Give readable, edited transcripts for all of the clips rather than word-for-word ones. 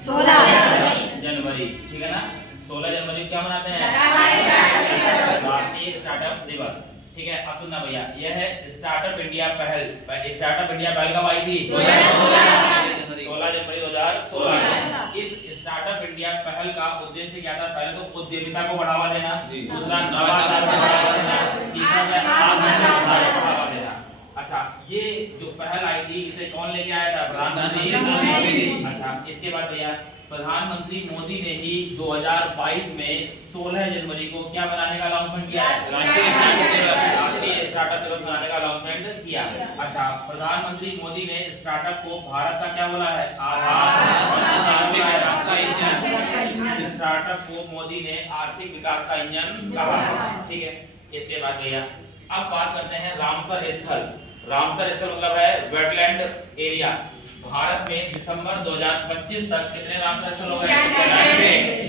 16 जनवरी, ठीक है ना। 16 जनवरी क्या मनाते हैं? राष्ट्रीय स्टार्टअप दिवस, ठीक है। अब सुनना भैया, यह है स्टार्टअप इंडिया पहल। स्टार्टअप इंडिया पहल कब आई थी? 16 जनवरी 2016। इस स्टार्टअप इंडिया पहल का उद्देश्य क्या था? पहले तो उद्यमिता को बढ़ावा देना, दूसरा नवाचार को बढ़ावा देना, तीसरा क्या? आत्मनिर्भरता को बढ़ावा देना। अच्छा, ये जो पहल आई थी इसे कौन लेके आया था? प्रधानमंत्री। अच्छा, इसके बाद भैया प्रधानमंत्री मोदी ने ही 2022 में 16 जनवरी को क्या बनाने का अनाउंसमेंट किया? राष्ट्रीय स्टार्टअप दिवस बनाने का अनाउंसमेंट किया। अच्छा, प्रधानमंत्री मोदी ने स्टार्टअप को भारत का क्या बोला है? आधार। स्टार्टअप को मोदी ने आर्थिक विकास का इंजन कहा, ठीक है। इसके बाद भैया अब बात करते हैं रामसर स्थल। रामसर स्थल मतलब है वेटलैंड एरिया। भारत में दिसंबर 2025 तक कितने रामसर स्थल हो गए?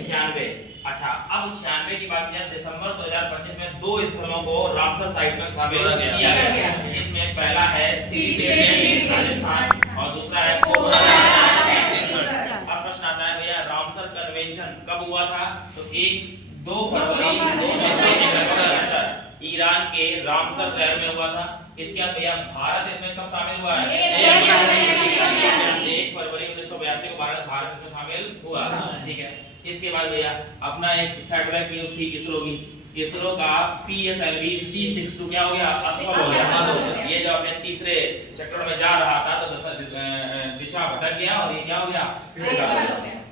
96। अच्छा, अब 96 की बात किया, दिसंबर 2025 में 2 स्थलों को रामसर साइट में शामिल किया गया। इसमें पहला है सिरिसेन राजस्थान और दूसरा है पोखरण। अब प्रश्न आता है भैया, रामसर कन्वेंशन कब हुआ था? तो 2 फरवरी 2021 ईरान के रामसर शहर में हुआ था। इसके बाद भैया भारत इसमें कब शामिल हुआ है? 1 फरवरी 1982 को भारत इसमें शामिल हुआ, ठीक है। इसके बाद भैया अपना एक सेटबैक न्यूज थी इसरो की। इसरो का PSLV C62 क्या हो गया? असफल हो गया। ये जो अपने तीसरे चक्र में जा रहा था तो दिशा भटक गया और ये क्या हो गया?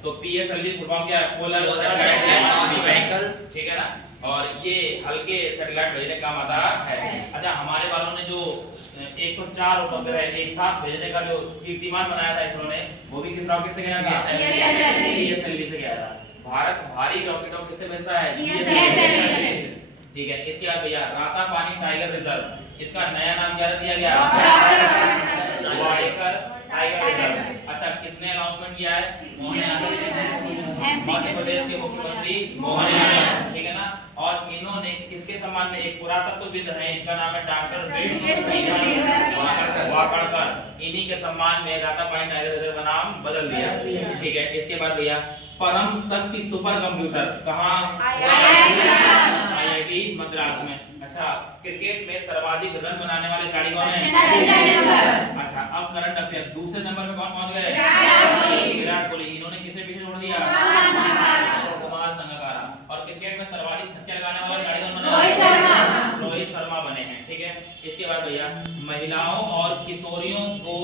तो PSLV फुल फॉर्म क्या है? पोलर सर्वेलेंस व्हीकल, ठीक है ना। और ये हल्के सैटेलाइट भेजने का काम आता है। अच्छा, हमारे वालों ने जो 104 उपग्रह एक साथ भेजने का जो कीर्तिमान बनाया था इसरो ने, वो भी किस रॉकेट से गया था? PSLV से गया था। भारत भारी रॉकेटों किससे भेजता है? ठीक है। इसके बाद भैया रातापानी टाइगर रिजर्व, इसका नया नाम क्या दिया गया? Wadekar tiger reserve. अच्छा, किसने अनाउंसमेंट किया है? मोहन यादव, मध्य प्रदेश के मुख्यमंत्री मोहन यादव, ठीक है ना। और इन्होंने किसके सम्मान में? एक पुरातत्वविद हैं, इनका नाम है डॉक्टर वाकड़कर। इन्हीं के सम्मान में रातापानी टाइगर रिजर्व का नाम बदल दिया, ठीक है। इसके बाद भैया परम शक्ति सुपर कंप्यूटर कहाँ? IIT मद्रास में। अच्छा, क्रिकेट में सर्वाधिक रन बनाने वाले खिलाड़ी कौन है? अच्छा, अब करंट अफेयर दूसरे नंबर पे कौन पहुंच गए? विराट कोहली। इन्होंने किसे पीछे छोड़ दिया? कुमार संगकारा। और क्रिकेट में सर्वाधिक छक्के लगाने वाला खिलाड़ी कौन बना? रोहित शर्मा बने हैं, ठीक है। इसके बाद भैया महिलाओं और किशोरियों को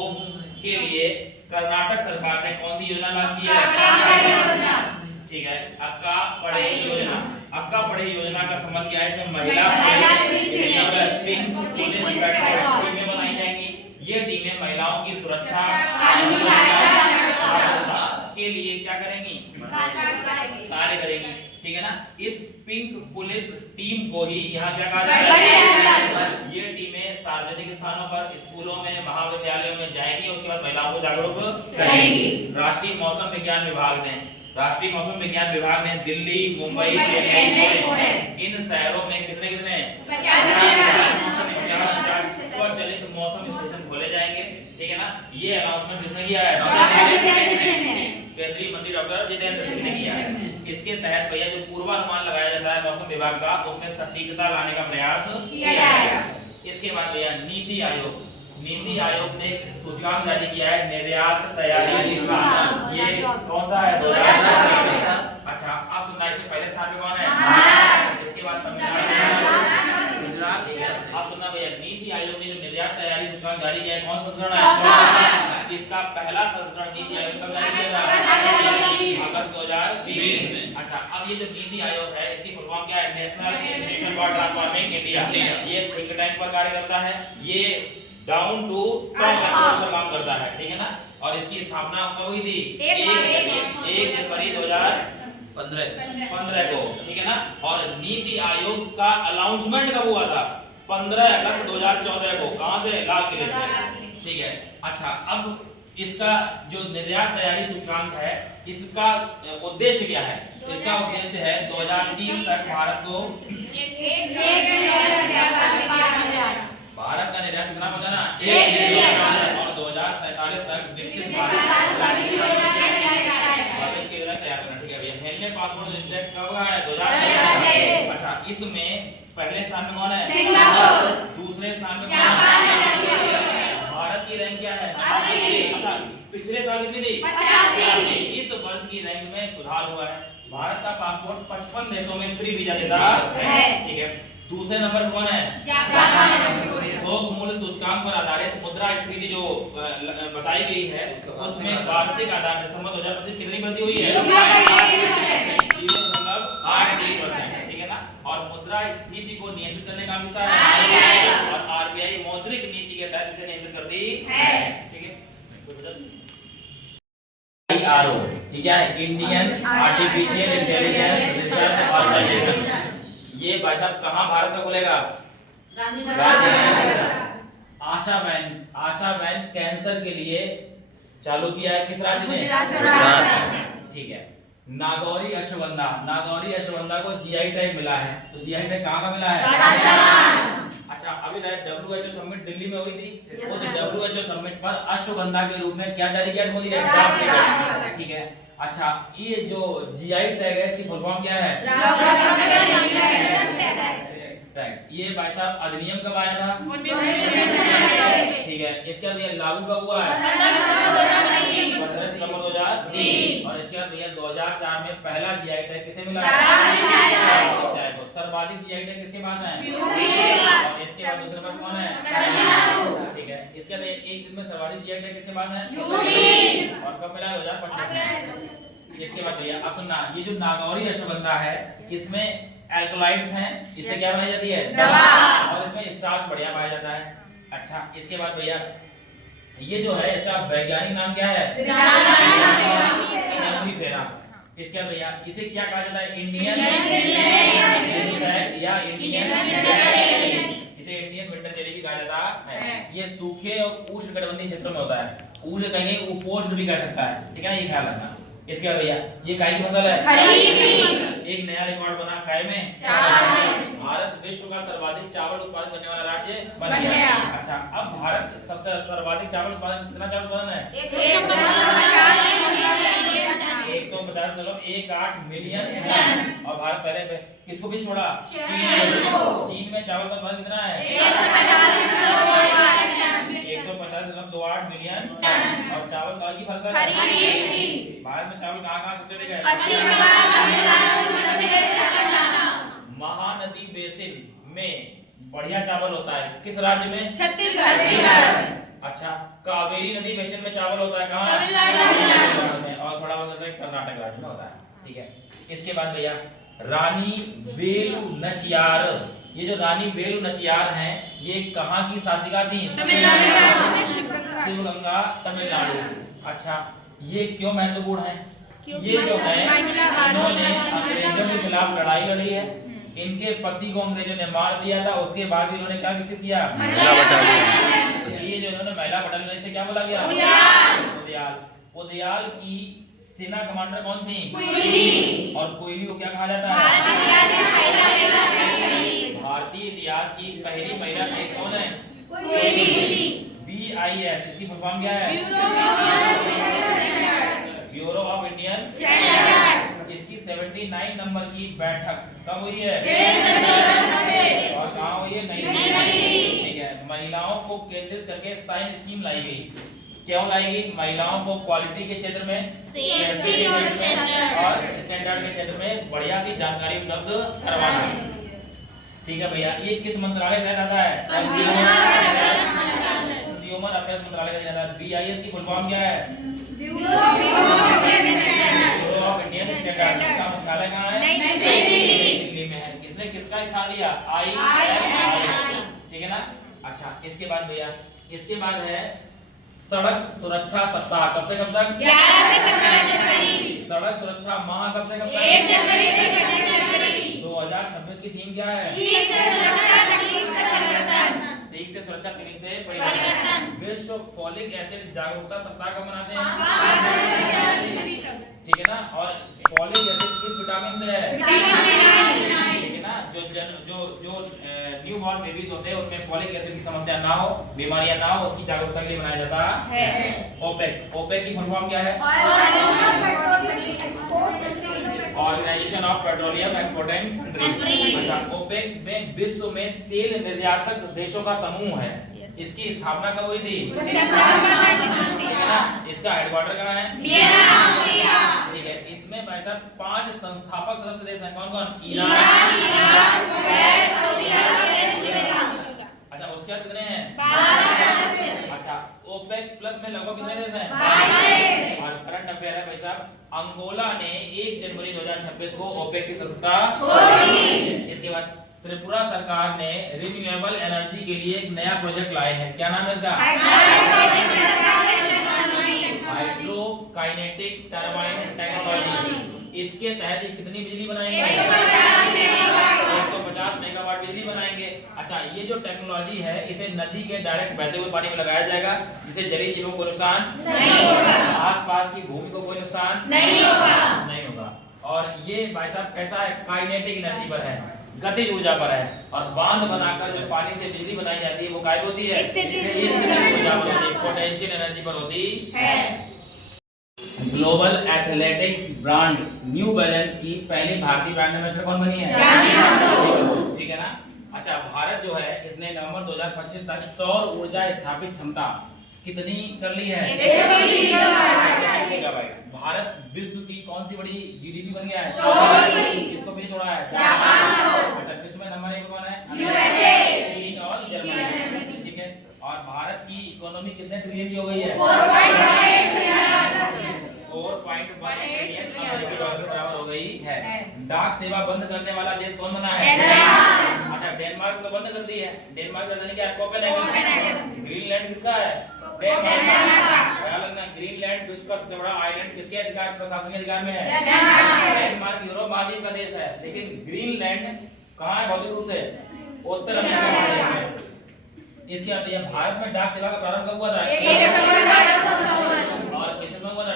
के लिए कर्नाटक सरकार ने कौन सी योजना लॉन्च की है? ठीक है, अक्का पढ़े योजना। अक्का पढ़े योजना का संबंध क्या है? इसमें महिला पुलिस टीमें बनाई जाएंगी। ये टीमें महिलाओं की सुरक्षा के लिए क्या करेंगी? कार्य करेंगी, ठीक है ना। इस पिंक पुलिस टीम को ही यहाँ क्या कहा जाता है? ये टीमें सार्वजनिक स्थानों पर, स्कूलों में, महाविद्यालयों में जाएंगी, उसके बाद महिलाओं को जागरूक करेंगी। राष्ट्रीय मौसम विज्ञान विभाग ने दिल्ली, मुंबई, चेन्नई, पुणे इन शहरों में कितने स्वचालित मौसम स्टेशन खोले जाएंगे, ठीक है ना। ये अनाउंसमेंट किसने किया है? केंद्रीय मंत्री डॉक्टर जितेंद्र सिंह ने किया है। इसके तहत भैया जो पूर्वानुमान लगाया जाता है मौसम विभाग का, उसमें सटीकता लाने का प्रयास किया जाएगा। इसके बाद भैया नीति आयोग ने सूचकांक जारी किया है निर्यात तैयारी सूचकांक। ये कौन सा है? 2023। अच्छा, अब सुनना, इसके पहले स्थान पे कौन है? इसके बाद तमिलनाडु, गुजरात, ठीक है। अब सुनना भैया, नीति आयोग ने जो निर्यात तैयारी सूचकांक जारी किया है, कौन संस्करण है? इसका पहला संस्करण नीति आयोग कब जारी किया था? अगस्त 2020 में। अच्छा, अब ये जो नीति आयोग है इसकी फुल फॉर्म क्या है? National institution for transforming India. ये थिंक टैंक पर कार्य करता है, ये डाउन टू टॉप लेवल पर काम करता है, ठीक है ना। और इसकी स्थापना कब हुई थी? 1 जनवरी 2015 को, ठीक है ना। और नीति आयोग का अनाउंसमेंट कब हुआ था? 15 अगस्त 2014 को। कहां से? लाल किले से, ठीक है। अच्छा, अब इसका जो निर्यात तैयारी सूचकांक है, इसका उद्देश्य क्या है? इसका उद्देश्य है 2030 तक भारत का निर्यात कितना पहुंचाना? 1 और 2047 तक विकसित भारत पासपोर्ट इंडेक्स कब आया? 2006। अच्छा, इसमें पहले स्थान में कौन है? सिंगापुर। दूसरे स्थान में कौन है? भारत की रैंक क्या है? 80। अच्छा, पिछले साल कितनी थी? 85। इस वर्ष की रैंक में सुधार हुआ है। भारत का पासपोर्ट 55 देशों में फ्री वीजा देता है। ठीक है। दूसरे नंबर पर कौन है? जापान। थोक मूल्य सूचकांक पर आधारित मुद्रास्फीति जो बताई गई है उसमें वार्षिक आधार दिसंबर 2025 कितनी वृद्धि हुई है? 0.83%। ठीक है ना। और मुद्रास्फीति को नियंत्रित करने का विस्तार है और आरबीआई मौद्रिक नीति के तहत इसे नियंत्रित करती है। ठीक है। IRO ये क्या है? Indian artificial intelligence research organisation. ये भाई साहब कहाँ भारत में खुलेगा? आशा बहन कैंसर के लिए चालू किया है किस राज्य ने? ठीक है। नागौरी अश्वगंधा को जीआई टैग मिला है। तो जीआई टैग कहाँ का मिला है? अच्छा, अभी WHO समिट दिल्ली में हुई थी। उस WHO समिट पर अश्वगंधा के रूप में क्या जारी किया मोदी ने? ठीक है। अच्छा, ये जो जीआई टैग है इसकी फुल फॉर्म क्या है? टैग। ये भाई साहब अधिनियम कब आया था? 1999। ठीक है। इसके बाद ये लागू कब हुआ है? 15 सितंबर 2003। और इसके बाद भैया 2004 में पहला जीआई टैग किसे मिला? सर्वाधिक जीआई टैग किसके पास है? और इसके बाद दूसरे पर कौन है? ठीक है। इसके बाद एक दिन में सर्वाधिक जीआई टैग किसके पास है? और कब मिला? 2025 में। इसके बाद भैया अब सुनना, ये जो नागौरी अश्वगंधा है इसमें एल्कोलाइड्स हैं, इससे क्या बनाई जाती है? दवा। और इसमें स्टार्च बढ़िया पाया जाता है। अच्छा, इसके बाद भैया ये जो है इसका वैज्ञानिक नाम क्या है? इसके बाद भैया इसे क्या कहा जाता है? इंडियन या इंडियन इसे इंडियन विंटर चेरी भी कहा जाता है। ये सूखे और उष्णकटिबंधीय क्षेत्रों में होता है। उष्ण कहेंगे, उपोष्ण भी कह सकता है। ठीक है ना, ये ख्याल रखना। इसके बाद भैया ये काई की फसल है? खरीफ। एक नया रिकॉर्ड बना काय में? भारत विश्व का सर्वाधिक चावल उत्पादन करने वाला राज्य बन गया। अच्छा, अब भारत सबसे सर्वाधिक चावल उत्पादन कितना चावल उत्पादन है? 150.18 मिलियन टन। और भारत पहले पे किसको भी छोड़ा? चीन में चावल का उत्पादन कितना है? 150.28 मिलियन टन। और चावल कहाँ की फसल है? भारत में चावल कहाँ सबसे अधिक है? महानदी बेसिन में बढ़िया चावल होता है किस राज्य में? छत्तीसगढ़। अच्छा, कावेरी नदी बेसिन में चावल होता है कहाँ? तमिलनाडु में। और थोड़ा बहुत कर्नाटक राज्य में होता है। ठीक है। इसके बाद भैया रानी वेलु नचियार, ये जो रानी वेलु नचियार हैं ये कहाँ की शासिका थी? शिवगंगा तमिलनाडु। अच्छा, ये क्यों महत्वपूर्ण है? ये जो है इन्होंने अंग्रेजों के खिलाफ लड़ाई लड़ी है। इनके पति को अंग्रेजों ने मार दिया था। उसके बाद इन्होंने क्या विकसित किया? महिला बटालियन। ये जो इन्होंने महिला बटालियन से क्या बोला गया? उदयाल। उदयाल की सेना कमांडर कौन थी? कोयली। और कोयली को क्या कहा जाता है? भारतीय इतिहास की पहली महिला शहीद कौन है? कोयली। BIS इसकी फुल फॉर्म क्या है? Bureau of Indian standard. इसकी 79 नंबर की बैठक कब हुई है? और कहाँ हुई है? नई दिल्ली। ठीक है। महिलाओं को केंद्रित करके साइंस स्कीम लाई गई। क्यों लाई गई? महिलाओं को क्वालिटी के क्षेत्र में और स्टैंडर्ड के क्षेत्र में बढ़िया सी जानकारी उपलब्ध करवाना। ठीक है भैया, ये किस मंत्रालय से आता है? कंज्यूमर अफेयर्स मंत्रालय का आता है। BIS की फुल फॉर्म क्या है? Bureau of Indian standard. इसका मुख्यालय कहाँ है? नई दिल्ली में है। किसने किसका स्थान लिया? ISI। ठीक है ना। अच्छा, इसके बाद भैया इसके बाद है सड़क सुरक्षा सप्ताह। कब से कब तक? 11 से 17 जनवरी। सड़क सुरक्षा माह कब से कब तक? 1 जनवरी से 31 जनवरी। 2026 की थीम क्या है? सीख से सुरक्षा तकनीक से परिवर्तन। सीख से सुरक्षा तकनीक से परिवर्तन। विश्व फोलिक एसिड जागरूकता सप्ताह कब मनाते हैं? 5 जनवरी। ठीक है ना। और फोलिक एसिड किस विटामिन से है? विटामिन आई। ठीक है ना। जो न्यू बॉर्न बेबीज होते हैं उनमें फोलिक एसिड की समस्या ना हो, बीमारियां ना हो, उसकी जागरूकता के लिए मनाया जाता है। OPEC की फुल फॉर्म क्या है? Organisation organisation of petroleum exporting countries. अच्छा, ओपेक में विश्व में तेल निर्यातक देशों का समूह है। इसकी स्थापना कब हुई थी? इसका हेडक्वार्टर कहाँ है? ठीक है। इसमें भाई साहब 5 संस्थापक सदस्य देश हैं। कौन कौन? ईरान, कुवैत, सऊदी अरब। अच्छा, उसके बाद कितने हैं? 12। अच्छा, ओपेक प्लस में लगभग कितने देश हैं? 22। और करंट अफेयर है भाई साहब, अंगोला ने 1 जनवरी 2026 को ओपेक की सदस्यता छोड़ी। इसके बाद त्रिपुरा सरकार ने रिन्यूएबल एनर्जी के लिए एक नया प्रोजेक्ट लाए हैं। क्या नाम है इसका? हाइड्रोकाइनेटिक टरबाइन टेक्नोलॉजी। इसके तहत कितनी बिजली बनाएंगे? 150 मेगावाट बिजली बनाएंगे। अच्छा, ये जो टेक्नोलॉजी है इसे नदी के डायरेक्ट बहते हुए पानी में लगाया जाएगा, जिससे जलीय जीवों को नुकसान नहीं होगा, आसपास की भूमि को कोई नुकसान नहीं होगा। और ये भाई साहब कैसा है? काइनेटिक एनर्जी पर है, गतिज ऊर्जा पर है। और बांध बनाकर जो पानी से बिजली बनाई जाती है वो काय होती है? स्थितिज ऊर्जा पर होती है, पोटेंशियल एनर्जी पर होती है। Global athletics brand new balance की पहली भारतीय ब्रांड एम्बेसडर कौन बनी है? ठीक है ना। अच्छा, भारत जो है इसने नवंबर 2025 तक सौर ऊर्जा स्थापित क्षमता कितनी कर ली है? 1 गीगावाट। भारत विश्व की कौन सी बड़ी जीडीपी बन गया है? किसको पीछे छोड़ा है? जापान। अच्छा, विश्व में नंबर 1 कौन है? यूएसए, चीन और जर्मनी। ठीक है। और भारत की इकोनॉमी कितने ट्रिलियन की हो गई है? 4.18 ट्रिलियन डॉलर के बराबर हो गई है। डाक सेवा बंद करने वाला देश कौन बना है? अच्छा, डेनमार्क तो बंद कर दी है। डेनमार्क का राजधानी क्या है? कोपेनहेगन। ग्रीनलैंड किसका है? ग्रीनलैंड विश्व का सबसे बड़ा आइलैंड किसके अधिकार, प्रशासनिक अधिकार में है? डेनमार्क यूरोप महाद्वीप का देश है, लेकिन ग्रीनलैंड कहाँ है भौतिक रूप से? उत्तर अमेरिका में। इसके बाद ये भारत में डाक सेवा का प्रारंभ कब हुआ था? और किस में हुआ था?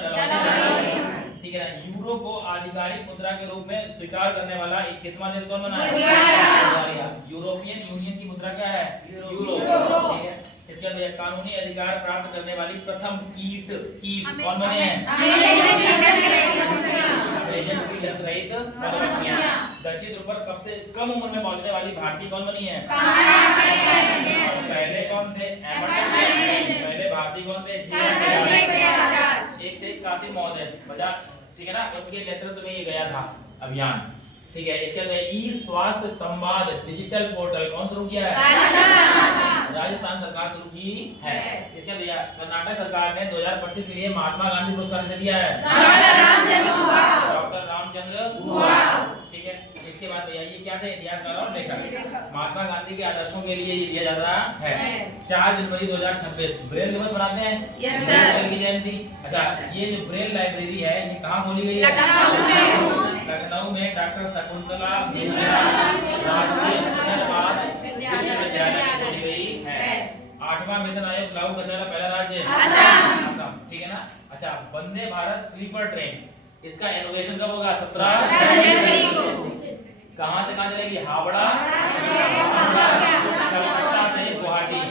ठीक है ना। यूरो को आधिकारिक मुद्रा के रूप में स्वीकार करने वाला 21वां देश कौन बना है? बुल्गारिया। यूरोपियन यूनियन की मुद्रा क्या है? यूरो। ठीक है। इसके अंदर कानूनी अधिकार प्राप्त करने वाली प्रथम कीट कौन बने हैं? दक्षिण ध्रुव पर सबसे कम उम्र में पहुंचने वाली भारतीय कौन बनी है? पहले कौन थे? पहले भारतीय कौन थे? एक थे कासिम महोदय बजाज, ठीक है ना, उनके नेतृत्व में ये गया था अभियान। ठीक है। इसके बाद ई स्वास्थ्य संवाद डिजिटल पोर्टल कौन शुरू किया है? राजस्थान सरकार शुरू की है। इसके बाद कर्नाटक सरकार ने 2025 के लिए महात्मा गांधी पुरस्कार किसे दिया है? डॉक्टर रामचंद्र गुहा। ठीक है। इसके बाद भैया ये क्या थे? इतिहासकार और लेखक। महात्मा गांधी के आदर्शों के लिए ये दिया जाता है। 4 जनवरी 2026 ब्रेल दिवस मनाते हैं। Yes sir. ब्रेल की जयंती। अच्छा, ये जो ब्रेल लाइब्रेरी है ये कहाँ खोली गई है? लखनऊ में डॉक्टर शकुंतला मिश्रा राष्ट्रीय विश्वविद्यालय खोली गई है। 8वां वेतन आयोग लागू करने वाला पहला राज्य असम। ठीक है ना। अच्छा, वंदे भारत स्लीपर ट्रेन इसका इनोवेशन कब होगा? 17 जनवरी को। कहां से कहां चलेगी? हावड़ा, कलकत्ता से गुवाहाटी।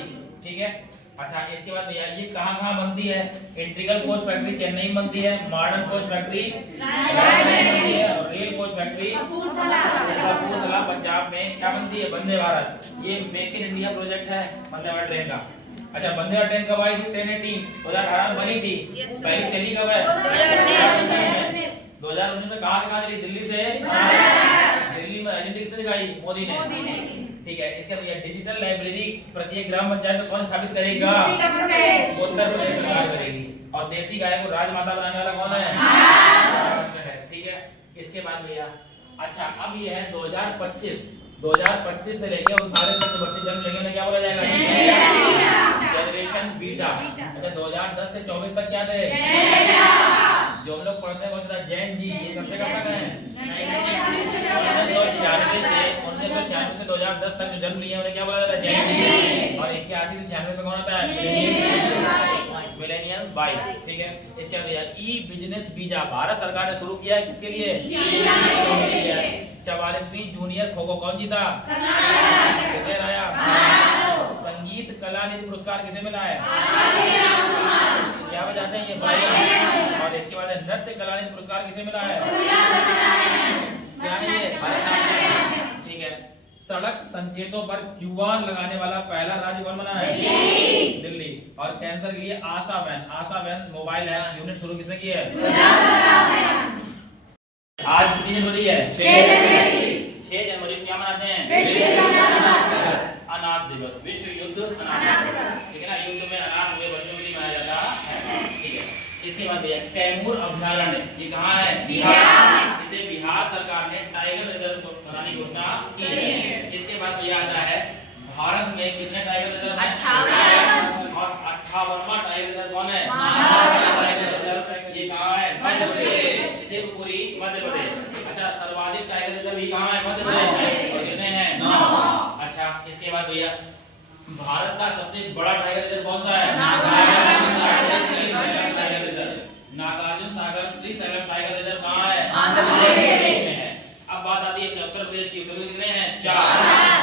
ठीक है। अच्छा, इसके बाद भैया ये कहां बनती है? इंटीग्रल कोच फैक्ट्री चेन्नई में बनती है, मॉडर्न कोच फैक्ट्री बनती है, और rail coach factory Kapurthala Punjab में क्या बनती है? वंदे भारत। ये मेक इन इंडिया प्रोजेक्ट है वंदे भारत ट्रेन का। अच्छा, वंदे भारत ट्रेन कब आई थी? ट्रेन 2018 में बनी थी। पहली चली कब है? 2019 में। कहां से कहां चली? दिल्ली से। दिल्ली में एजेंडी किसने दिखाई? मोदी ने। ठीक है। इसके बाद डिजिटल लाइब्रेरी प्रत्येक ग्राम पंचायत में कौन स्थापित करेगा? उत्तर प्रदेश सरकार करेगी। और देसी गाय को राजमाता बनाने वाला कौन है? महाराष्ट्र है। ठीक है। इसके बाद भैया अच्छा, अब ये है 2025 से लेके भारत तक जो बच्चे जन्म लेंगे उन्हें क्या बोला जाएगा? Generation beta. अच्छा, 2010 से 24 तक क्या थे? जो हम लोग पढ़ते हैं वो जैन जी, ये कब से कब तक है? 1996 से 2010 तक जो जन्म लिए उन्हें क्या बोला जाता है? जैन जी। और 81 से 96 में कौन होता है? Millennials by. ठीक है। इसके बाद ई बिजनेस वीजा भारत सरकार ने शुरू किया है किसके लिए? 44वीं जूनियर खो खो कौन जीता? किसे लाया? संगीत कला निधि पुरस्कार किसे मिला है? क्या बजाते हैं ये? और इसके बाद नृत्य कला निधि पुरस्कार किसे मिला है? क्या है ये? भरतनाट्यम। ठीक है। सड़क संकेतों पर क्यूआर लगाने वाला पहला राज्य कौन बना है? दिल्ली। और कैंसर के लिए आशा वैन मोबाइल ऐप यूनिट शुरू किसने की है? आज कितनी जनवरी है? 6 जनवरी को क्या मनाते हैं? अनाथ दिवस, विश्व युद्ध अनाथ दिवस। ठीक है ना, युद्ध में अनाथ हुए बच्चों के लिए मनाया जाता है। ठीक है। इसके बाद भैया कैमूर अभयारण्य, ये कहाँ है? बिहार। इसे बिहार सरकार ने टाइगर रिजर्व बनाने की घोषणा की है। इसके बाद भैया आता है भारत में कितने टाइगर रिजर्व हैं? 58। और 58वां टाइगर रिजर्व कौन है? टाइगर रिजर्व ये कहाँ है? मध्य प्रदेश, शिवपुरी, मध्य प्रदेश। अच्छा, सर्वाधिक टाइगर रिजर्व ये कहाँ है? मध्य प्रदेश में। और कितने हैं? 9। अच्छा, इसके बाद भैया भारत का सबसे बड़ा टाइगर रिजर्व कौन सा है? नागार्जुन सागर श्रीशैलम टाइगर रिजर्व कहाँ है? आंध्र प्रदेश में है। अब बात आती है अपने उत्तर प्रदेश की। उत्तर प्रदेश कितने हैं? 4।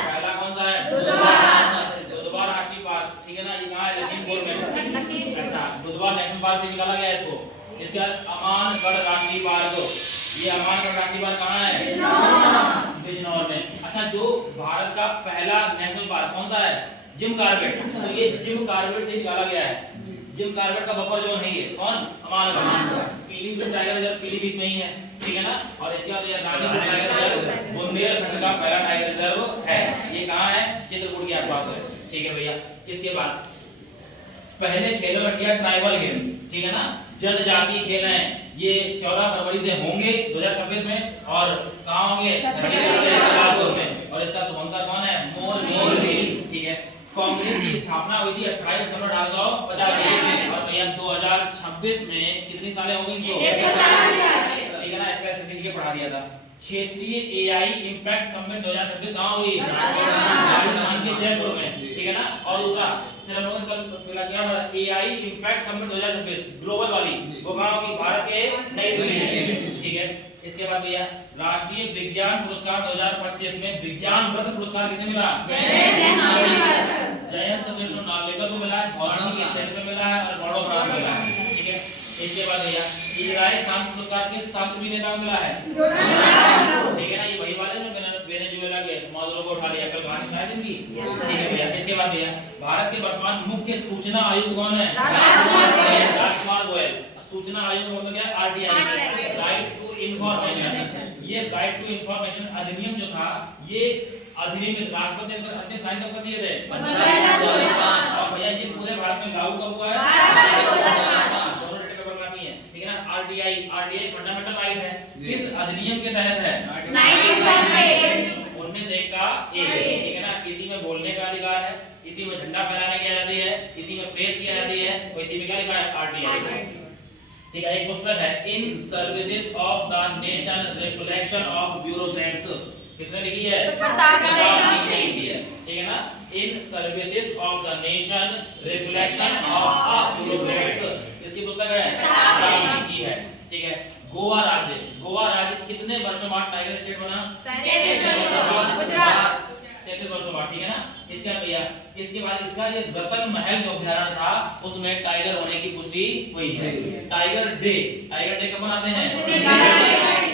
पहला कौन सा है? दुधवा राष्ट्रीय पार्क। ठीक है ना, ये कहाँ है? लखीमपुर में। अच्छा, दुधवा नेशनल पार्क से निकाला गया है इसको। इसके बाद अमानगढ़ राष्ट्रीय पार्क, ये अमानगढ़ राष्ट्रीय पार्क कहाँ है? बिजनौर में। अच्छा, जो भारत का पहला नेशनल पार्क कौन सा है? Jim Corbett. तो ये जिम कॉर्बेट से निकाला गया है। जिम कॉर्बेट का बफर जोन है ये। कौन? अमानगढ़। पीलीभीत टाइगर रिजर्व पीलीभीत में ही है। ठीक है ना। और इसके बाद ये रानीपुर टाइगर रिजर्व बुंदेलखंड का पहला टाइगर रिजर्व है। ये कहाँ है? चित्रकूट के आसपास है। ठीक है भैया। इसके बाद पहले खेलो इंडिया ट्राइबल गेम्स, ठीक है ना, जनजातीय खेल हैं, ये 14 फरवरी से होंगे 2026 में। और कहाँ होंगे? छत्तीसगढ़ में। और इसका शुभंकर कौन है? मोरबी। ठीक है। कांग्रेस की स्थापना हुई थी 28 सितंबर 1885 और भैया 2026 में कितनी सालें हो गई इनको? 140। ठीक है ना, इसका सर्टिफिकेट पढ़ा दिया था। क्षेत्रीय एआई इंपैक्ट समिट 2026 कहाँ हुई? राजस्थान के जयपुर में। ठीक है ना। और दूसरा फिर हम लोगों ने कल मिला क्या था? एआई इंपैक्ट समिट 2026 ग्लोबल वाली, वो कहाँ होगी? भारत के नई दिल्ली में। ठीक है। इसके बाद भैया राष्ट्रीय विज्ञान पुरस्कार 2025 में विज्ञान रत्न पुरस्कार किसे मिला? जयंत विष्णु नार्लिकर को मिला है, भौतिकी के क्षेत्र में मिला है और गौरव राम मिला है। ठीक है। इसके बाद भैया इजराइल शांति पुरस्कार किस शांतिप्रिय नेता को मिला है? ठीक है ना, ये वही वाले ने वेनेजुएला के मादुरो को उठा लिया, कल कहानी सुनाई थी इनकी। ठीक है भैया। इसके बाद भैया भारत के वर्तमान मुख्य सूचना आयुक्त कौन है? राजकुमार गोयल। सूचना आयोग मतलब क्या है? RTI, right to information. ये राइट टू इंफॉर्मेशन अधिनियम जो था, ये अधिनियम राष्ट्रपति ने इसमें अंतिम साइन कब कर दिए थे? 15 और भैया ये पूरे भारत में लागू कब हुआ है? दोनों डेटे पेपर में आती है। ठीक है ना। आरटीआई फंडामेंटल राइट है। किस अधिनियम के तहत है? 1901 का एक। ठीक है ना। इसी में बोलने का अधिकार है, इसी में झंडा फहराने की आजादी है, इसी में प्रेस की आजादी है, और इसी में क्या लिखा है? आरटीआई। ठीक है। एक पुस्तक है in services of the nation reflection of bureaucrats, किसने लिखी है? प्रताप सिंह ने लिखी है। ठीक है ना। In services of the nation reflection of the bureaucrats, किसकी पुस्तक है? प्रताप सिंह की है। ठीक है। गोवा राज्य कितने वर्षों बाद टाइगर स्टेट बना? 33 वर्षों बाद। ठीक है ना। इसके भैया इसके बाद इसका ये रतन महल जो अभ्यारण्य था उसमें टाइगर होने की पुष्टि हुई है। टाइगर डे कब मनाते हैं?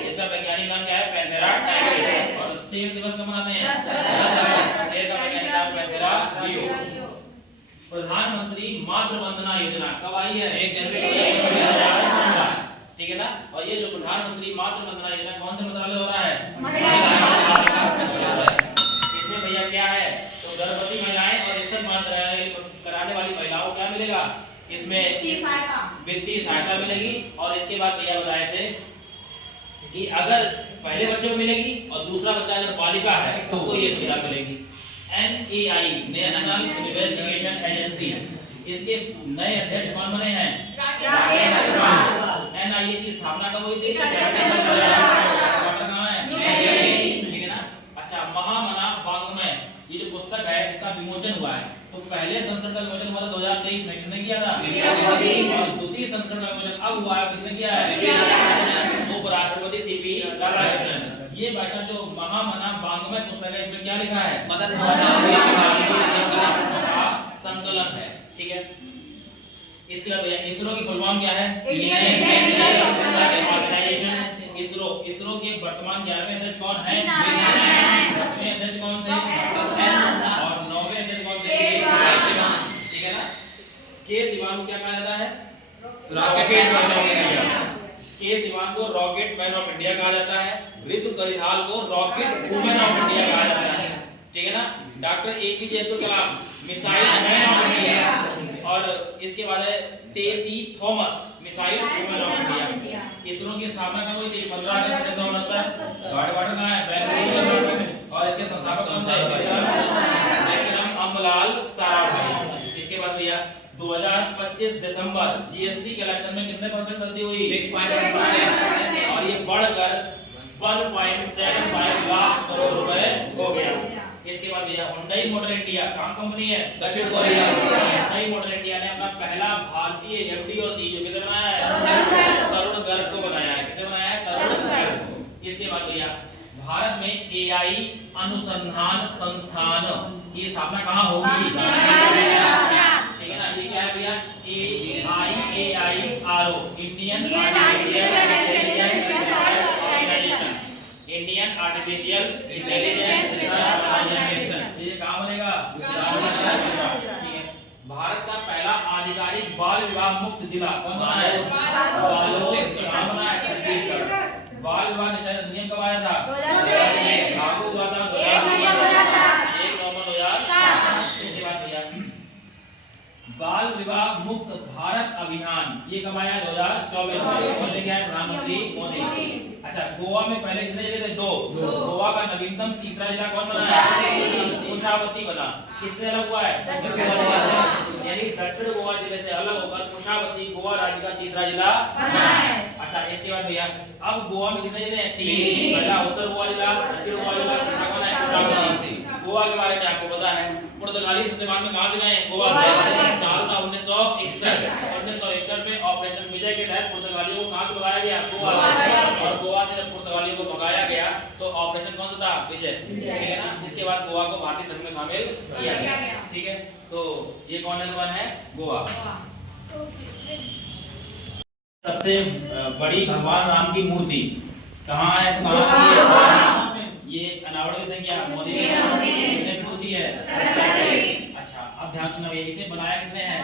इसका वैज्ञानिक नाम क्या है? Panthera tiger. और शेर दिवस कब मनाते हैं? 10 अगस्त। शेर का वैज्ञानिक नाम पैंथेरा लियो। प्रधानमंत्री मातृ वंदना योजना कब आई है? 1 जनवरी 2015। ठीक है ना। और ये जो प्रधानमंत्री मातृ वंदना योजना कौन से मंत्रालय हो रहा है? इसमें भैया क्या है? तो गर्भवती महिलाएं और स्तनपान कराने वाली महिलाओं को क्या मिलेगा? इसमें वित्तीय सहायता मिलेगी। और इसके बाद भैया बताए थे कि अगर पहले बच्चे को मिलेगी और दूसरा बच्चा अगर बालिका है तो ये सुविधा मिलेगी। NAI नेशनल इन्वेस्टिगेशन एजेंसी, इसके नए अध्यक्ष कौन बने हैं? NIA की स्थापना कब हुई थी? कहाँ है? ठीक है ना। अच्छा, महामना वाङ्मय ये जो पुस्तक है इसका विमोचन हुआ है। तो पहले संस्करण का विमोचन हुआ था 2023 में, किसने किया था? और द्वितीय संस्करण का विमोचन अब हुआ है, किसने किया है? उपराष्ट्रपति CP राधाकृष्णन। ये भाई साहब जो महामना वाङ्मय पुस्तक है इसमें क्या लिखा है? मदन संकलन है। ठीक है। इसके बाद इसरो की फुल फॉर्म क्या है? Indian space organisation. इसरो के वर्तमान 11वें अध्यक्ष कौन है? 10वें अध्यक्ष कौन थे? और 9वें अध्यक्ष कौन थे? ठीक है ना। के सिवान को क्या कहा जाता है? Rocket man of India. के सिवान को रॉकेट मैन ऑफ इंडिया कहा जाता है। ऋतु कलिहाल को रॉकेट वुमेन ऑफ इंडिया कहा जाता है। ठीक है ना। Doctor APJ Abdul Kalam missile man of India. और इसके बाद है Tessy Thomas missile women of India. ISRO की स्थापना कब हुई थी? 15 अगस्त 1969। हेडक्वार्टर कहां है? बेंगलुरु में। और इसके संस्थापक कौन से हैं? विक्रम अम्बलाल साराभाई। इसके बाद भैया 2025 दिसंबर जीएसटी कलेक्शन में कितने % वृद्धि हुई? 6.1%। और ये बढ़कर 1.75 लाख करोड़ रुपए हो गया। इसके बाद भैया हुंडई मोटर इंडिया कौन कंपनी है? दक्षिण कोरिया। हुंडई मोटर इंडिया ने अपना पहला भारतीय एमडी और सीईओ किसे बनाया है? तरुण गर्ग को बनाया है। किसे बनाया है? तरुण गर्ग को। इसके बाद भैया भारत में एआई अनुसंधान संस्थान की स्थापना कहां होगी? ठीक है ना। ये क्या है भैया? AIARO Indian artificial intelligence research organisation. ये कहां बनेगा? ठीक है। भारत का पहला आधिकारिक बाल विवाह मुक्त जिला कौन बना है? कहां बना है? छत्तीसगढ़। बाल विवाह निषेध अधिनियम कब आया था? 2006। लागू हुआ था 1 नवंबर 2007। इसके बाद भैया बाल विवाह मुक्त भारत अभियान ये कब आया? 2024 में। कौन लेके आए? प्रधानमंत्री मोदी। अच्छा, गोवा में पहले कितने जिले थे? 2। गोवा का नवीनतम तीसरा जिला कौन बना? कुशावती बना। किससे अलग हुआ है? यानी दक्षिण गोवा जिले से अलग होकर कुशावती गोवा राज्य का तीसरा जिला बना है। अच्छा, इसके बाद भैया अब गोवा में कितने जिले हैं? 3। पहला उत्तर गोवा जिला, दक्षिण गोवा जिला, तीसरा कौन है? कुशावती। गोवा के बारे में आपको पता है पुर्तगाली संस्थान में कहां से गए? गोवा से। साल था 1961। 1961 में ऑपरेशन विजय के तहत पुर्तगालियों को कहां से भगाया गया? गोवा से। और गोवा से जब पुर्तगालियों को भगाया गया तो ऑपरेशन कौन सा था? विजय। ठीक है ना। इसके बाद गोवा को भारतीय संघ में शामिल किया गया। ठीक है। तो ये कौन है? गोवा। सबसे बड़ी भगवान राम की मूर्ति कहाँ है? ये अनावरण किसने किया? मोदी ने। किसने मूर्ति है? अच्छा, अब ध्यान सुनना, इसे बनाया किसने है?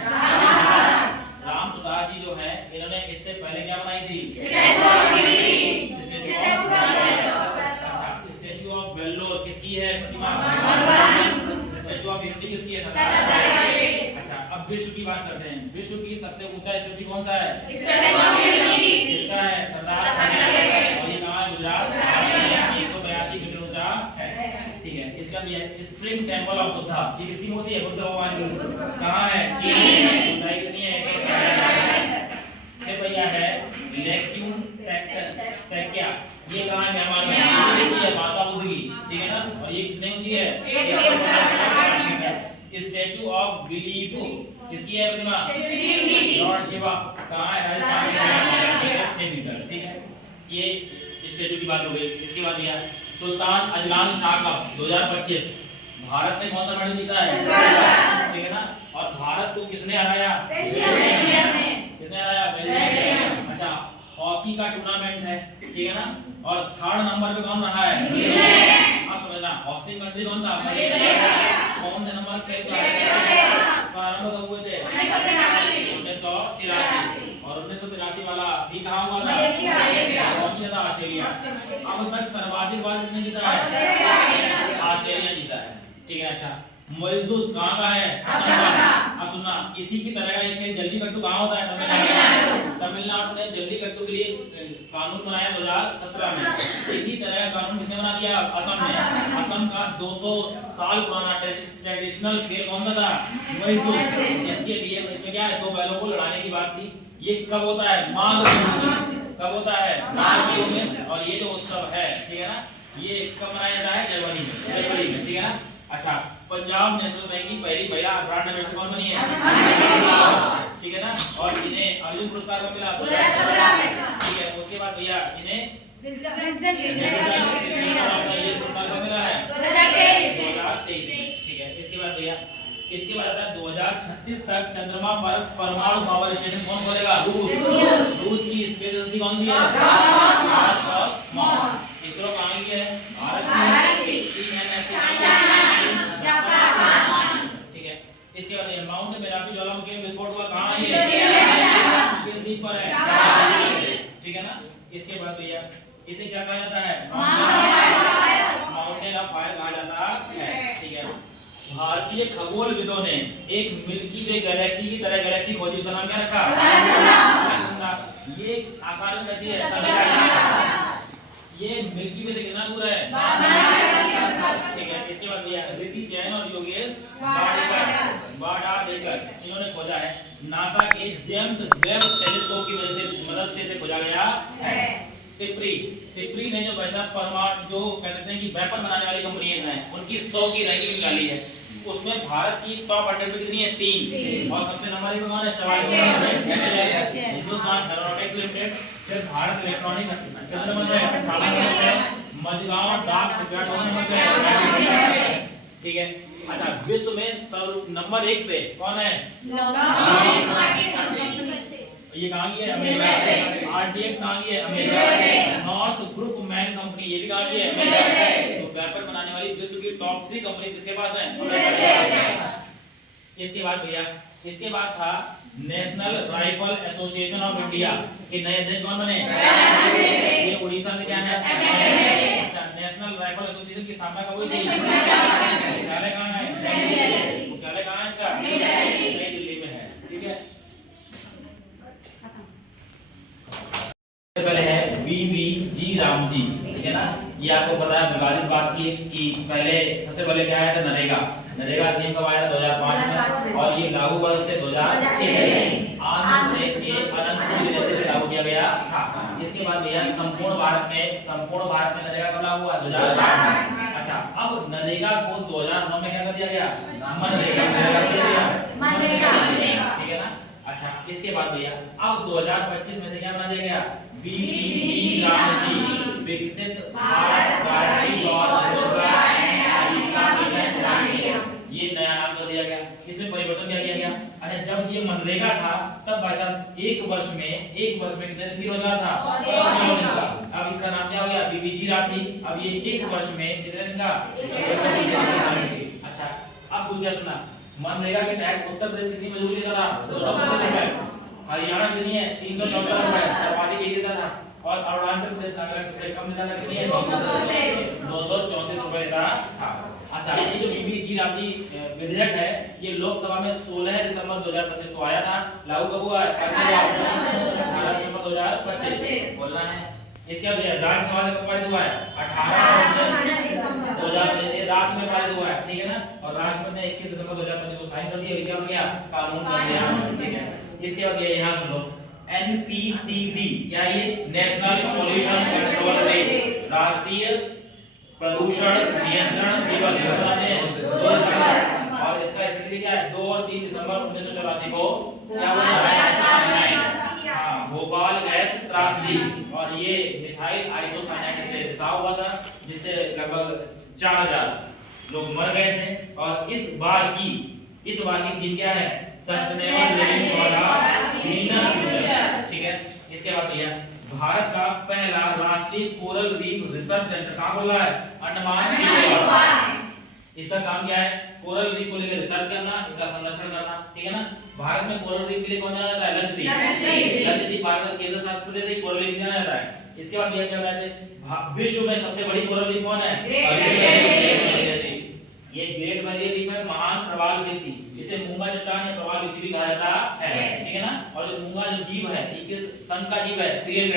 राम सुतार जी जो है इन्होंने इससे पहले क्या बनाई थी? अच्छा, स्टैचू ऑफ वेल्लोर किसकी है? स्टैचू ऑफ यूनिटी किसकी है? अच्छा, अब विश्व की बात करते हैं। विश्व की सबसे ऊंचा स्टैचू कौन सा है? किसका है? सरदार पटेल। और ये कहाँ है? गुजरात। 182 मीटर ऊंचा है। ठीक है। इसका भी है स्प्रिंग टेंपल ऑफ बुद्धा। ये किसकी मूर्ति है? बुद्ध भगवान की। कहाँ है? चीन में। ऊंचाई कितनी है? 150। फिर भैया है लेक्यून सेक्या। ये कहाँ है? म्यांमार में। ये है माता बुद्ध की। ठीक है ना। और ये कितनी ऊंची है? स्टैचू ऑफ बिलीफ किसकी है? प्रतिमा लॉर्ड शिवा। कहाँ है? राजस्थान में। 6 मीटर। ठीक है। ये स्टैचू की बात हो गई। इसके बाद भैया सुल्तान अजलान शाह का 2025 भारत ने कौन सा मेडल जीता है? ठीक है ना। और भारत को किसने हराया? किसने हराया? बेल्जियम। अच्छा, हॉकी का टूर्नामेंट है। ठीक है ना। और 3rd नंबर पे कौन रहा है? आप समझना, होस्टिंग कंट्री कौन था? कौन से नंबर पे था? प्रारंभ कब हुए थे? 1983। और 1983 वाला भी कहाँ हुआ था? कौन जीता? ऑस्ट्रेलिया। अब तक सर्वाधिक बार किसने जीता है? ऑस्ट्रेलिया जीता है। ठीक है। अच्छा, मॉरिशस कहाँ का है? अब सुनना, इसी की तरह एक खेल जल्लीकट्टू कहाँ होता है? तमिलनाडु ने जल्लीकट्टू के लिए कानून बनाया 2017 में। इसी तरह का कानून किसने बना दिया? असम ने। असम का 200 साल पुराना ट्रेडिशनल खेल कौन सा था? मॉरिशस। इसके लिए इसमें क्या है? 2 बैलों को लड़ाने की बात थी। ये कब होता है? माघ में। कब होता है? माघ में। और ये जो उत्सव है, ठीक है ना, ये कब मनाया जाता है? जनवरी में। ठीक है ना। अच्छा, पंजाब नेशनल बैंक की पहली महिला ब्रांड एम्बेसडर कौन बनी है? ठीक है ना। और इन्हें अर्जुन पुरस्कार कब मिला? 2017 में। ठीक है। उसके बाद भैया इन्हें ये पुरस्कार कब मिला है? 2023 में। ठीक है। इसके बाद भैया आता है 2036 तक चंद्रमा पर परमाणु पावर स्टेशन कौन खोलेगा? रूस की स्पेस एजेंसी कौन सी है? इसरो कहाँ की है? इसके बाद भैया इसे क्या कहा जाता है? माउंटेन ऑफ फायर कहा जाता है। ठीक है, भारतीय खगोलविदों ने एक मिल्की वे गैलेक्सी की तरह गैलेक्सी खोजी, उसका नाम क्या रखा? ये आकार में कैसी है? ये मिल्की वे से कितना दूर है? ठीक है, इसके बाद भैया ऋषि जैन और योगेश वाडेकर इन्होंने खोजा है। नासा के जेम्स वेब टेलीस्कोप की मदद से इसे खोजा गया है। सिप्री ने जो वैसा परमाणु जो कह सकते हैं कि वेपन बनाने वाली कंपनीज हैं उनकी 100 की रैंकिंग निकाली है। उसमें भारत की टॉप 100 में कितनी है? 3। और सबसे नंबर 1 पे कौन है? 44 हिंदुस्तान एरोनॉटिक्स लिमिटेड, फिर भारत इलेक्ट्रॉनिक्स कितने नंबर पे? 18 नंबर पे, मझगांव डाक शिपयार्ड नंबर पे। ठीक है, अच्छा विश्व में सब नंबर 1 पे कौन है? ये कहां की है? अमेरिका से। आरटीएक्स कहां की है? अमेरिका से। नॉर्थ ग्रुप मैन कंपनी ये भी कहां की है? अमेरिका से। तो वेपन बनाने वाली विश्व की टॉप 3 कंपनी किसके पास है? इसके बाद भैया इसके बाद था national rifle association of India के नए अध्यक्ष कौन बने? ये उड़ीसा से क्या है? अच्छा, नेशनल राइफल एसोसिएशन की स्थापना कब हुई थी? मुख्यालय कहां है? मुख्यालय कहां है इसका? नई दिल्ली में है। ठीक है, पहले है वीवीजी रामजी। ठीक है ना, ये आपको पता है विवादित बात की कि पहले सबसे पहले क्या आया था? नरेगा अधिनियम कब आया था? 2005 में, और ये लागू वर्ष से 2006 में आंध्र प्रदेश के अनंतपुर जिले से लागू किया गया था। इसके बाद भैया संपूर्ण भारत में नरेगा कब लागू हुआ? 2008 में। अच्छा, अब नरेगा को 2009 में क्या कर दिया गया? मनरेगा। ठीक है ना, अच्छा इसके बाद भैया अब 2025 में से क्या बना दिया गया? वीवीजी रामजी विकसित भारत गारंटी और रोजगार ये नया नाम कर दिया गया। इसमें परिवर्तन क्या किया गया? अच्छा, जब ये मनरेगा था तब भाई साहब एक वर्ष में कितने दिन की रोजगार था? 100 दिन का। अब इसका नाम क्या हो गया? वीवीजी रामजी। अब ये एक वर्ष में कितने दिन का? अच्छा, अब दूसरा सुना, मनरेगा के तहत उत्तर प्रदेश कितनी मजदूरी देता था? 250 रुपए। हरियाणा कितनी है? 314 रुपए, सर्वाधिक यही देता था। और अरुणाचल प्रदेश नागालैंड सबसे कम देता था, कितनी है? 234 रुपए देता था। अच्छा, ये जो वीवीजी रामजी विधेयक है ये लोकसभा में 16 दिसंबर 2025 को आया था। लागू कब हुआ है? 18 दिसंबर 2025 बोलना है। इसके बाद राज्यसभा से कब पारित हुआ है? 18 दिसंबर 2025 रात में पारित हुआ है। ठीक है ना, और राष्ट्रपति ने 21 दिसंबर 2025 को साइन कर दिया। क्या हो गया? कानून बन गया। ठीक है, इसके बाद ये यहाँ सुन लो, एनपीसीबी क्या? ये नेशनल पॉल्यूशन कंट्रोल डे, राष्ट्रीय प्रदूषण नियंत्रण दिवस और इसका स्थिति क्या है? 2 और 3 दिसंबर 1984 को क्या हुआ है? भोपाल गैस त्रासदी, और ये मिथाइल आइसोसाइनेट से रिसाव हुआ था जिससे लगभग 4000 लोग मर गए थे। और इस बार की थीम क्या है? Sustainable living for a greener future. ठीक है, इसके बाद भैया भारत का पहला राष्ट्रीय कोरल रीफ रिसर्च सेंटर कहां खुला है? अंडमान निकोबार। इसका काम क्या है? कोरल रीफ को लेकर रिसर्च करना, इनका संरक्षण करना। ठीक है ना, भारत में कोरल रीफ के लिए कौन जाना जाता है? लक्षद्वीप भारत का केंद्र शासित प्रदेश है, कोरल रीफ जाना जाता है। इसके बाद ये क्या कहते हैं? विश्व में सबसे बड़ी कोरल रीफ कौन है? ये ग्रेट बैरियर रीफ है, महान प्रवाल भित्ति, इसे मूंगा चट्टान या प्रवाल भित्ति भी कहा जाता है। ठीक है ना, और जो मूंगा जो जीव है ये किस संघ का जीव है? सीरियन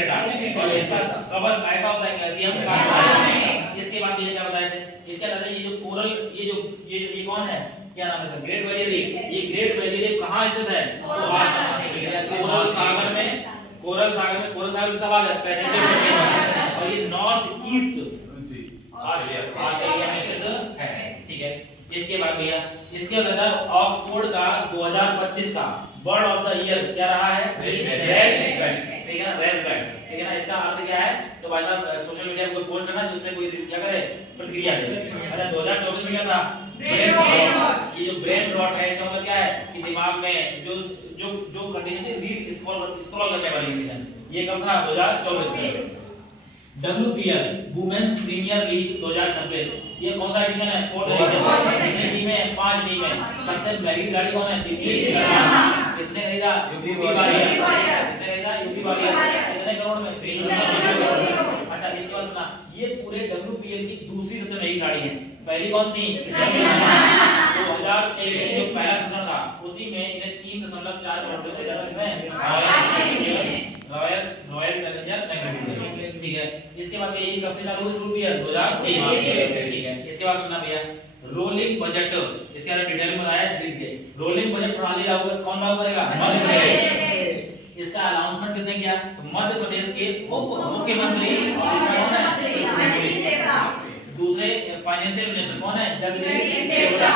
और इसका कवर काय का होता है? Calcium carbonate. इसके बाद ये क्या बताए थे? इसके अलावा ये जो कोरल ये कौन है? क्या नाम है इसका? Great barrier reef. ये ग्रेट बैरियर रीफ कहां स्थित है? कोरल सागर में। कोरल सागर किसका भाग है? पैसिफिक। और ये नॉर्थ ईस्ट ऑस्ट्रेलिया में स्थित है। ठीक है, इसके बाद भैया इसके बाद ऑक्सफोर्ड का 2025 का बर्ड ऑफ द ईयर क्या रहा है? रेडबर्ड। ठीक है ना, रेडबर्ड। ठीक है ना, इसका अर्थ क्या है? तो भाई साहब सोशल मीडिया पे पोस्ट करना जिससे कोई क्या करे? प्रतिक्रिया दे। अच्छा, 2024 में क्या था? Brain rot. ये जो ब्रेन रॉट है इसका मतलब क्या है? कि दिमाग में जो कंडीशन थी रील स्क्रॉल करने वाली कंडीशन, ये कब था? 2024 में। WPL वुमेन्स प्रीमियर लीग 2026 ये कौन सा एडिशन है? 4th addition. कितनी टीमें हैं? 5 टीमें। सबसे महंगी खिलाड़ी कौन है? दीप्ति शर्मा। किसने खरीदा? UP warriors. किसने खरीदा? UP warriors. कितने करोड़ में? 3 करोड़। अच्छा इसके बाद सुना, ये पूरे WPL की दूसरी सबसे महंगी गाड़ी है। पहली कौन थी? 2023 जो पहला सेशन था उसी में इन्हें 3.4 करोड़ रुपए खरीदा था। इसमें रॉयल चैलेंजर मैग्नेट, ठीक है। इसके बाद ये कब से चालू हुई है? 2023, ठीक है। इसके बाद सुनना भैया, रोलिंग बजट, इसके बारे में डिटेल में बताया स्क्रीन पे। रोलिंग बजट प्रणाली लागू कौन लागू करेगा? मध्य प्रदेश। इसका अनाउंसमेंट किसने किया? मध्य प्रदेश के उप मुख्यमंत्री दूसरे फाइनेंशियल मिनिस्टर कौन है? जगदीश देवड़ा,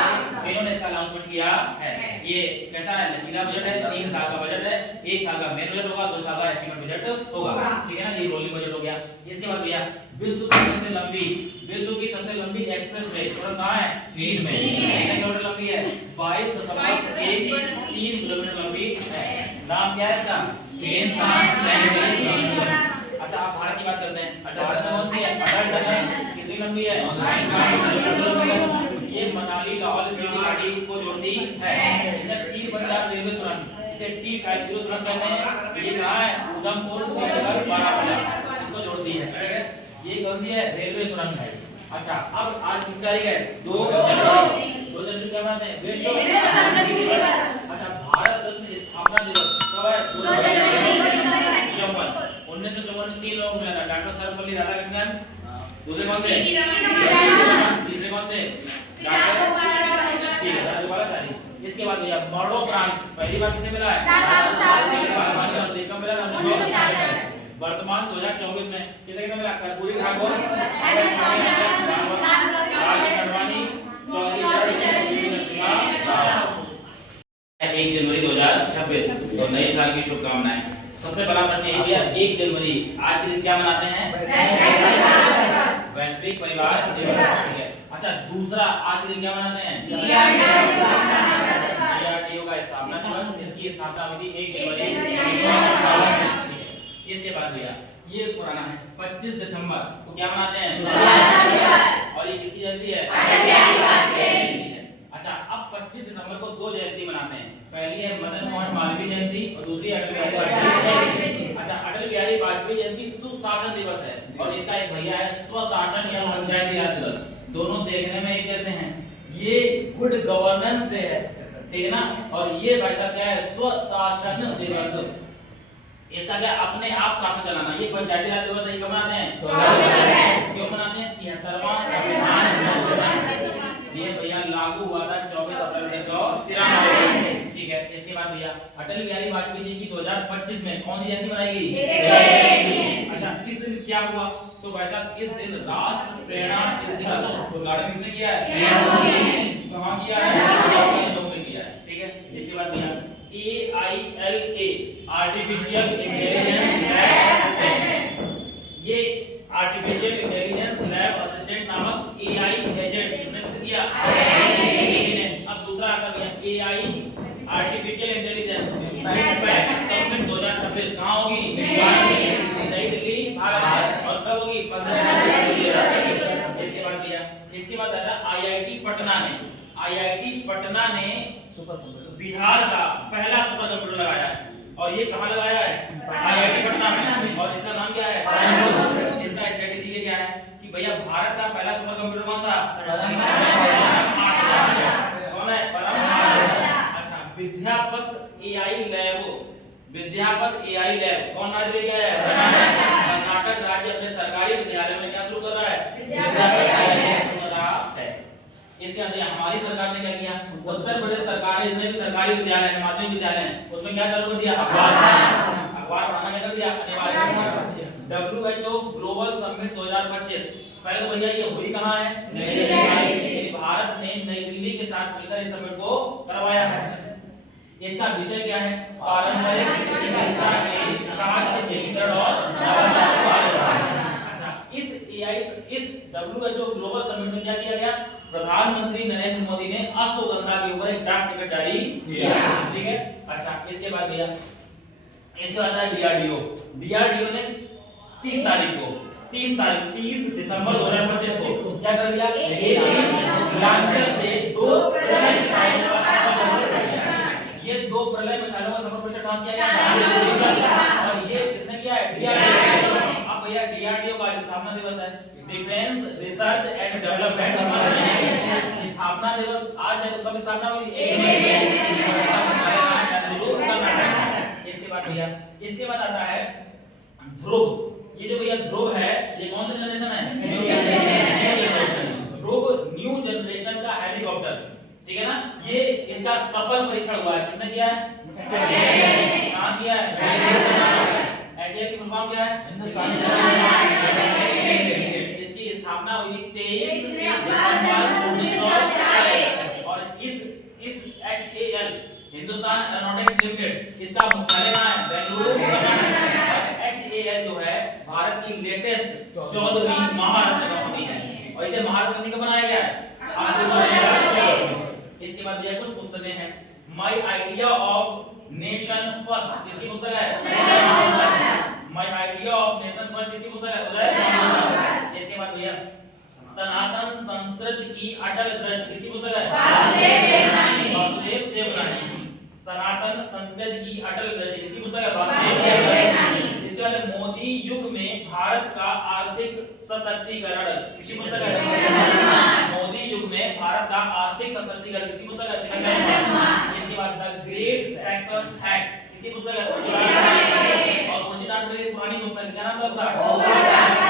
इन्होंने इसका अनाउंसमेंट किया है। ये कैसा है? लचीला बजट है, 3 साल का बजट है, 1 साल का मेन बजट होगा, 2 साल का एस्टीमेट बजट होगा, ठीक है ना। ये रोलिंग बजट हो गया। इसके बाद भैया विश्व की सबसे लंबी एक्सप्रेस वे कहां है? चीन में। कितने किलोमीटर लंबी है? 22.13 किलोमीटर लंबी है। नाम क्या है इसका? अच्छा आप भारत की बात करते हैं। भारत में कौन सी है? अटल टनल कितनी लंबी है? 9 ये मनाली लाहौल स्पीति घाटी को जोड़ती है। इधर टी पंजाब रेलवे सुरंग, इसे T50 सुरंग कहते हैं। ये कहां है? उधमपुर श्रीनगर बारामूला, इसको जोड़ती है, ठीक है। ये कौन सी है? रेलवे सुरंग है। अच्छा अब आज कितनी तारीख है? 2 जनवरी। 2 जनवरी क्या मनाते हैं? अच्छा भारत रत्न स्थापना दिवस कब है? 2 जनवरी 1954 में 3 लोगों को मिला था। डॉक्टर सर्वपल्ली राधाकृष्णन, दूसरे कौन थे? तीसरे कौन थे? डॉक्टर, ठीक है, राजगोपालाचारी। इसके बाद भैया मरणोपरांत पहली बार किसे मिला है? कब मिला? वर्तमान 2024 में किसे मिला? कर्पूरी ठाकुर, एक जनवरी 2026 तो नए साल की शुभकामनाएं। सबसे बड़ा प्रश्न यही है, 1 जनवरी आज के दिन क्या मनाते हैं? वैश्विक परिवार दिवस। अच्छा दूसरा आज के दिन क्या मनाते हैं? DRDO का स्थापना दिवस। इसकी स्थापना हुई थी 1 जनवरी। इसके बाद भैया ये पुराना है, 25 दिसंबर को क्या मनाते हैं? और ये किसकी जयंती है? अच्छा अब 25 दिसंबर को 2 जयंती मनाते हैं। पहली है मदन मोहन मालवीय जयंती और दूसरी अटल बिहारी वाजपेयी जयंती। अच्छा अटल बिहारी वाजपेयी जयंती सुशासन दिवस है और इसका एक भैया है स्वशासन या पंचायती राज दिवस। दोनों देखने में एक जैसे हैं। ये गुड गवर्नेंस डे है, ठीक है ना। और ये भाई साहब क्या है? स्वशासन दिवस। इसका क्या? अपने आप शासन चलाना। ये पंचायती राज दिवस है, कब मनाते हैं? क्यों मनाते हैं? 73वां संविधान ये भैया लागू हुआ था 24 अप्रैल 1993, ठीक है। इसके बाद भैया अटल बिहारी वाजपेयी जी की 2025 में कौन सी जयंती मनाएगी? अच्छा इस दिन क्या हुआ? तो भाई साहब इस दिन राष्ट्र प्रेरणा दिवस उद्घाटन किसने किया है? कहां किया है? लखनऊ में किया है, ठीक है। इसके बाद भैया AILA artificial intelligence lab assistant, ये आर्टिफिशियल इंटेलिजेंस लैब असिस्टेंट नामक AI एजेंट किसने किया? अब दूसरा आता है AI artificial intelligence impact summit 2026 कहां होगी? नई दिल्ली भारत में। और कब होगी? 15 जनवरी। इसके बाद आता IIT पटना ने बिहार का पहला सुपर कंप्यूटर लगाया है। और ये कहां लगाया है? IIT पटना में। और इसका नाम क्या है? इसका स्ट्रेटेजी क्या है कि भैया भारत का पहला सुपर कंप्यूटर कौन था? कौन है? अच्छा विद्यापत AI लैब कौन राज्य लेके आया है? कर्नाटक राज्य अपने सरकारी विद्यालय में क्या शुरू कर रहा है? विद्यापत AI लैब शुरू कर रहा है। इसके अंदर हमारी सरकार ने क्या किया? उत्तर प्रदेश सरकार ने जितने भी सरकारी विद्यालय हैं, माध्यमिक विद्यालय हैं, उसमें क्या चालू कर दिया? अखबार पढ़ाना क्या कर दिया? अनिवार्य। WHO ग्लोबल समिट 2025 पहले तो भैया ये हुई कहां है? नई दिल्ली। भारत ने नई दिल्ली के साथ मिलकर इस समिट को करवाया है। इसका विषय क्या है? पारंपरिक चिकित्सा के साक्ष्य चित्रण और नवाचार को आगे बढ़ाना। अच्छा इस WHO ग्लोबल समिट में क्या किया गया? प्रधानमंत्री नरेंद्र मोदी ने अश्वगंधा के ऊपर एक डाक टिकट जारी किया, ठीक है। अच्छा इसके बाद भैया है DRDO ने 30 दिसंबर 2025 को क्या कर दिया? लॉन्चर से 2 ये 2 प्रलय मिसाइलों का सफल परीक्षण किया गया और ये किसने किया है? DRDO डीआरडीओ का स्थापना दिवस है, defence research and development organisation स्थापना दिवस आज है। तो कब स्थापना हुई? 1 मई। इसके बाद भैया, इसके बाद आता है ध्रुव। ये जो भैया ध्रुव है, ये कौन सा जनरेशन है? New generation. Dhruv new generation का हेलीकॉप्टर, ठीक है ना। ये इसका सफल परीक्षण हुआ है, किसने किया है? कहां किया है? एचएएल की फुल फॉर्म क्या है? इसकी स्थापना हुई थी 23 दिसंबर 1940 और इस एचएएल हिंदुस्तान एरोनॉटिक्स लिमिटेड, इसका मुख्यालय कहां है? बेंगलुरु, कर्नाटक। एचएएल जो है भारत की लेटेस्ट 14वीं महारत्न कंपनी है और इसे महारत्न कंपनी कब बनाया गया है? इसके बाद ये कुछ पुस्तकें हैं। My idea of nation first किसकी पुस्तक है? My idea of nation first किसकी पुस्तक है? उदय। इसके बाद भैया सनातन संस्कृति की अटल दृष्टि किसकी पुस्तक है? वासुदेव देवनानी। सनातन संस्कृति की अटल दृष्टि किसकी पुस्तक है? वासुदेव देवनानी। इसके बाद मोदी युग में भारत का आर्थिक सशक्तिकरण किसकी पुस्तक है? मोदी युग में भारत का आर्थिक सशक्तिकरण किसकी पुस्तक है? इसके बाद द ग्रेट सेक्शंस एक्ट किसकी पुस्तक है? और पुरानी पुस्तक क्या नाम था उसका?